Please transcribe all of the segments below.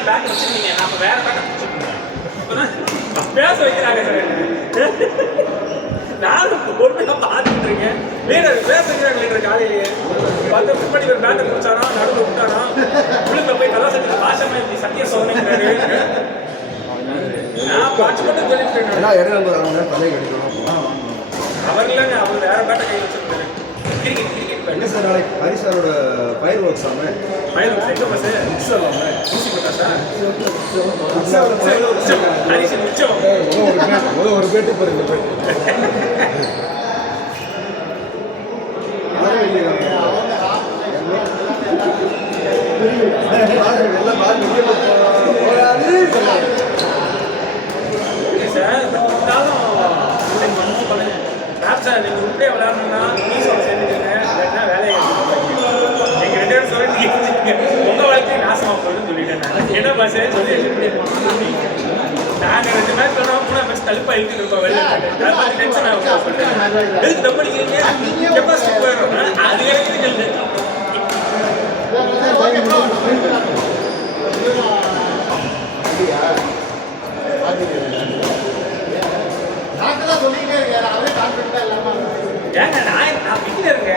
நாள் பேக் வச்சுருந்தீங்க, அப்போ வேற பேக்கை பிடிச்சிருந்தேன். இப்போதான் பேச வைக்கிறாங்க சார். நானும் பொறுமையாக பார்த்துட்டு இருக்கேன். லீடர் பேச வைக்கிறாங்க. லீடர் காலையிலேயே 10 முன்னாடி ஒரு பேக்கை பிடிச்சாரா, நடுவில் விட்டாரா, உள்ள போய் கலா சத்தியத்தில் பாஷமா இப்படி சத்திய சோதனைங்கிறாரு. நான் பாட்டு மட்டும் சொல்லிட்டு அவர் இல்லைங்க, அவர் வேற பேட்டை கை வச்சிருந்தாரு. என்ன சார் நாளைக்கு ஹரிசாரோட ஃபயர் ஒர்க்ஸ் ஆமாம் ஃபயர் ஒர்க்ஸ் எங்கே பஸ் மிக்ஸ் ஆகாமல் ஊசி போட்டா சார் ஹரிசு மிச்சம் ஒரு பேட்டு போகிறேன் சார் நீங்கள் உண்டே விளையாடணும்னா நீசோட சேர்ந்துக்கங்க, இல்லைன்னா வேலையை எங்கள் 2 பேரும் சொல்லி உங்கள் வாழ்க்கையை நாசமாக போகுதுன்னு சொல்லிட்டேன். நான் என்ன பஸ் சொல்லி நாங்கள் 2 மேட்ச் சொல்கிறோம், 3 மேட்ச் தழுப்பாக எழுதிட்டு இருக்கோம். வெளில அதை பற்றி டென்ஷன் ஆகும் சொல்லிட்டேன். எதுக்கு தப்பு அடிக்கிறீங்க, கெப்பாசிட்டி போயிடும். அது எனக்கு ஏங்க நான் பிகினருங்க.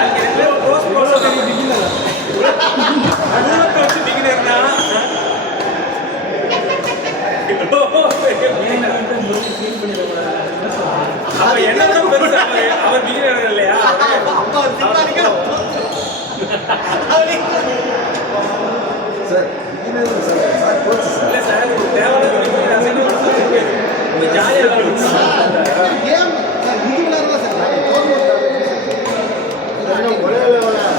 அங்கே 2 பேரும் க்ளோஸ் பிகினர் வச்சு பிகினர்னா அப்ப என்ன பெருசு அவர் பிகினர் இல்லையா? சார் இல்லை சார், தேவையான ஜாலியாக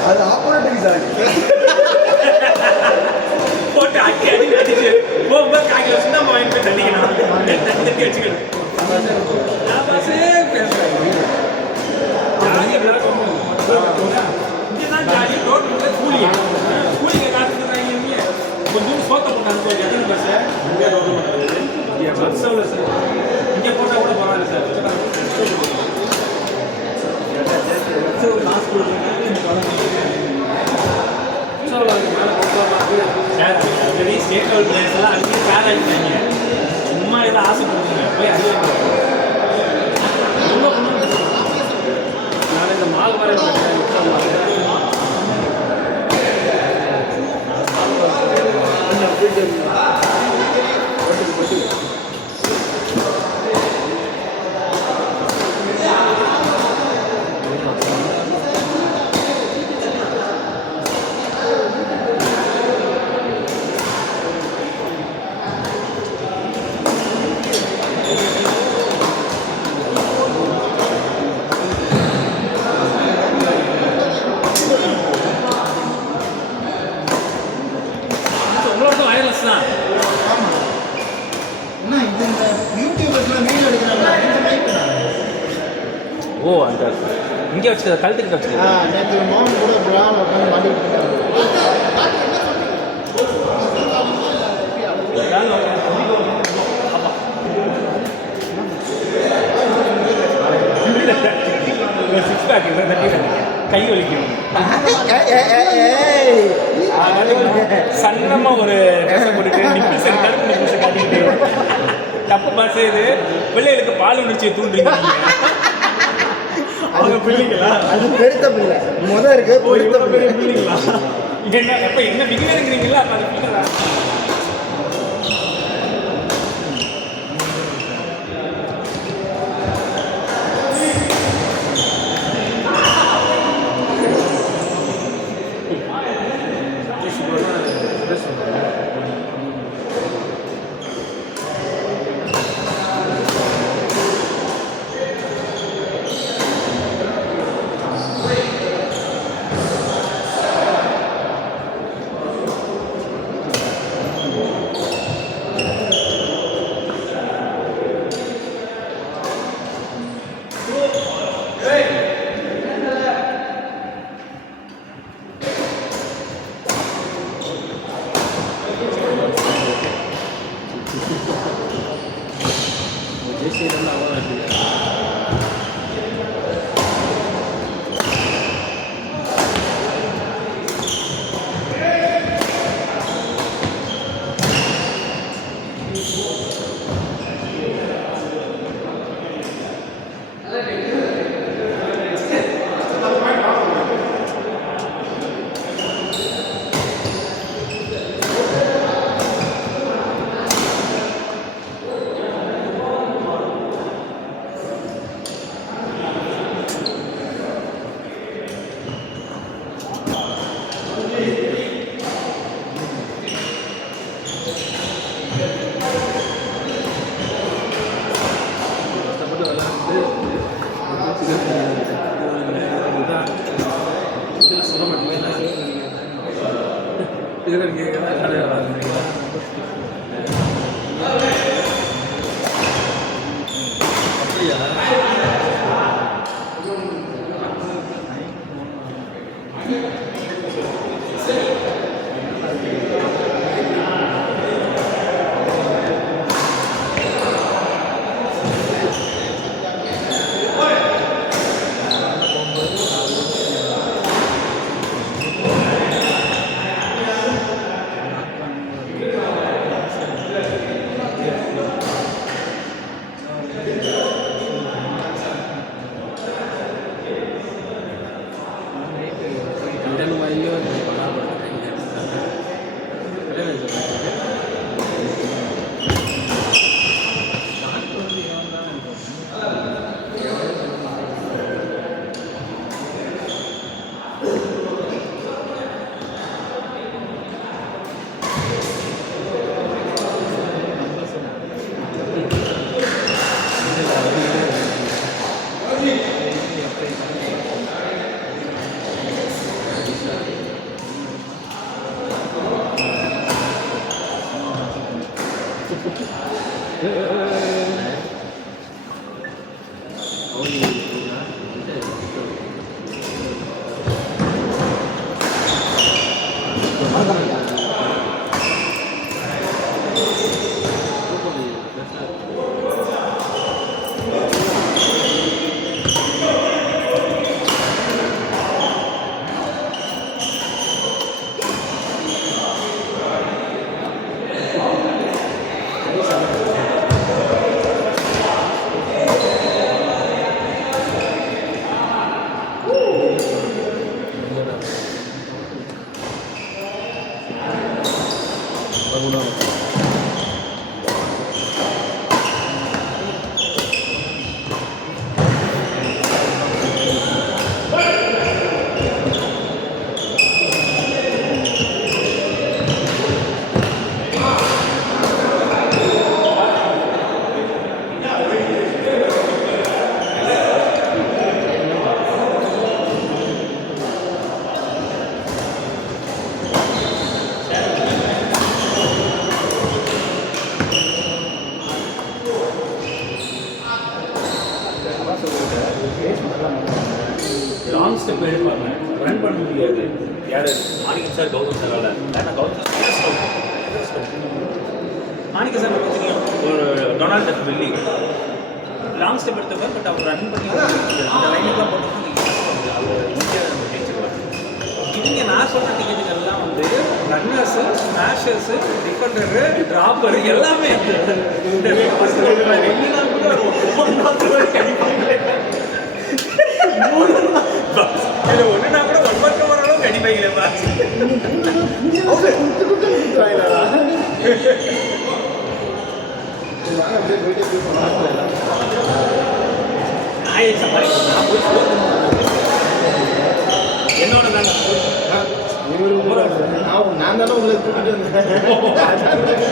அது ஆப்பரேட்டிங் சார் போட்டு அடி அடி அடிச்சு போகும்போது காய்கறி வச்சு நம்ம வாங்கி போய் தண்ணிக்கணும், தண்ணி வச்சுக்கணும். நான் பஸ்ஸே பேசுகிறேன் ஜாலியாக இங்கேதான் ஜாலி. ரோட்ல கூலிங்க காத்துக்கிறாங்க. கொஞ்சம் சோத்த போட்டாங்க. எத்தனை பஸ்ஸு இங்கே ரோடு பண்ணுறது பஸ் எவ்வளோ சார்? இங்கே போட்டால் கூட பரவாயில்ல sir. Sir already state level players எல்லாம் அங்கே பேர் ஆகிட்டாங்க. சும்மா ஏதோ ஆசைப்படுங்க போய் அது ரொம்ப நான் இந்த மால் வர ஓ அந்த இங்கே வச்சு கழுத்துக்கிட்ட வச்சு நேற்று மாமன் கூட பிரான் உட்காந்து மாட்டிக்கிட்டு சிக்ஸ் பேக் கை வலிக்கும். சன்னமாக ஒரு ட்ரெஸ்ஸை போட்டுட்டு நிப்பிள்ஸ் கருப்பு நிப்பிள்ஸை காட்டிக்கிட்டு தப்பு பஸ் இது. பிள்ளைகளுக்கு பால் உணர்ச்சியை தூண்டுறீங்க. அவங்க பிள்ளைங்களா? அது பெருத்த பிள்ளை இருக்கு பெருத்த பிள்ளைங்களா? என்ன எப்போ என்ன பிகினருங்கிறீங்களா? அது பிள்ளைங்களா? வீரர் கேட்குறா கடையில் வாங்குறீங்களா? அப்படியா? லாங் ஸ்டெப் எடுப்பாங்க, ரன் பண்ண முடியாது. யார் மாணிக்கம் சார், கௌதம் சாரால். ஏன்னா கௌதம் சார் மாணிக்க சார் நமக்கு தெரியும், ஒரு டொனால்ட் டக் வெள்ளி லாங் ஸ்டெப் எடுத்தவர். பட் அவர் ரன் பண்ணி அந்த லைனுக்குலாம் போட்டோம்னா அவர் இந்தியாவில் நம்ம ஜெயிச்சிருவார். இவங்க நான் சொன்ன டிக்கெட்டுகள்லாம் வந்து ரன்னர்ஸு, ஸ்மாஷர்ஸு, டிஃபெண்டரு, ட்ராப்பரு எல்லாமே இந்த இதில் ஒன்றுனா கூட 1 ஓரளவுக்கு அடிப்பாங்களேப்பா. நாயை சமாளிக்கணும். நான் போய் என்னோட நான் தானே உங்களை கூட்டிட்டு வந்தேன்.